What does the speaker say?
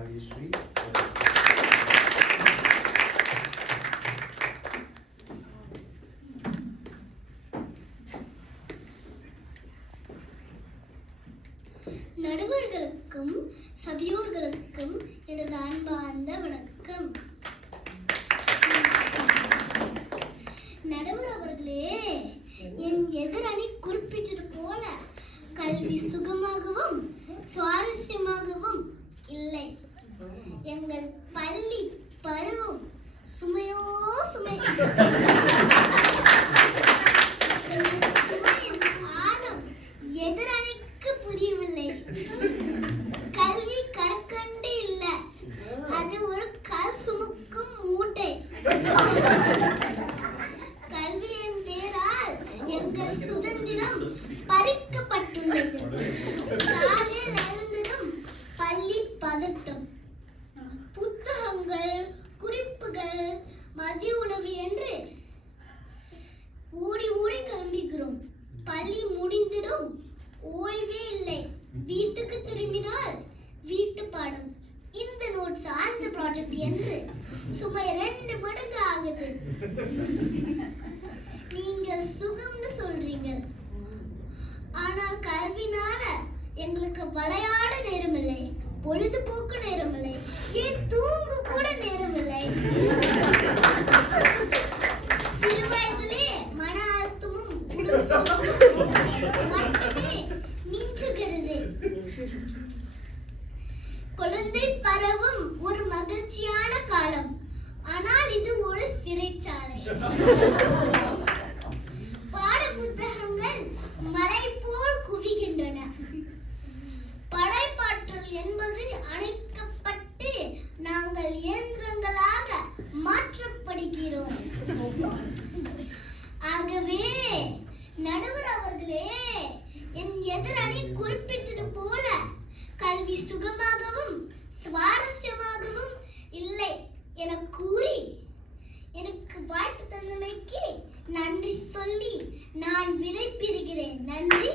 ஆகிஸ்ரீ. நடுவர்களுக்கும் சபையோர்களுக்கும் எனது அன்பார்ந்த வணக்கம். நடுவர் அவர்களே, என் எதிரணி குறிப்பிட்டது போல கல்வி சுகமாகவும் சுவாரஸ்யமாகவும் இல்லை. எங்கள் பள்ளி பருவம் சுமையோ சுமை. ஆழம் எதிரணிக்கு புரியவில்லை. கல்வி கற்கண்டு இல்ல, அது ஒரு கல் சுமக்கும் மூட்டை. கல்வியின் பேரால் எங்கள் சுதந்திரம் பறிக்கப்பட்டுள்ளது. காலையில் எழுந்ததும் பள்ளி பதட்டம், புத்தகங்கள், குறிப்புகள், மதிய உணவு என்று ஓடி ஓடி கிளம்பிக்கிறோம். பள்ளி முடிந்ததும் ஓய்வே இல்லை. வீட்டுக்கு திரும்பினால் வீட்டு பாடம், இந்த நோட்ஸ், அந்த ப்ராஜெக்ட் என்று சுமை 2 மடங்கு ஆகுது. நீங்கள் சுகம்னு சொல்றீங்க, ஆனால் கல்வினால எங்களுக்கு விளையாட நேரமில்லை, பொழுதுபோக்கு நேரமில்லை, ஏன் தூங்க கூட நேரமில்லை. சிறு வயதிலே மன அழுத்தமும் உடல் சோர்வும் மட்டுமே மிஞ்சுகிறது. குழந்தை பருவம் ஒரு மகிழ்ச்சியான காலம், ஆனால் இது ஒரு சிறைச்சாலை. பாட புத்தகங்கள் மலை போல் குவிகின்றன. படைப்பாற்றல் என்பது அணைக்கப்பட்டு நாங்கள் இயந்திரங்களாக மாற்றப்படுகிறோம். ஆகவே நடுவர் அவர்களே, என் எதிரணி குறிப்பிட்டது போல கல்வி சுகமாகவும் சுவாரஸ்யமாகவும் இல்லை என கூறி எனக்கு வாய்ப்பு தந்தமைக்கு நன்றி சொல்லி நான் விடை பெறுகிறேன். நன்றி.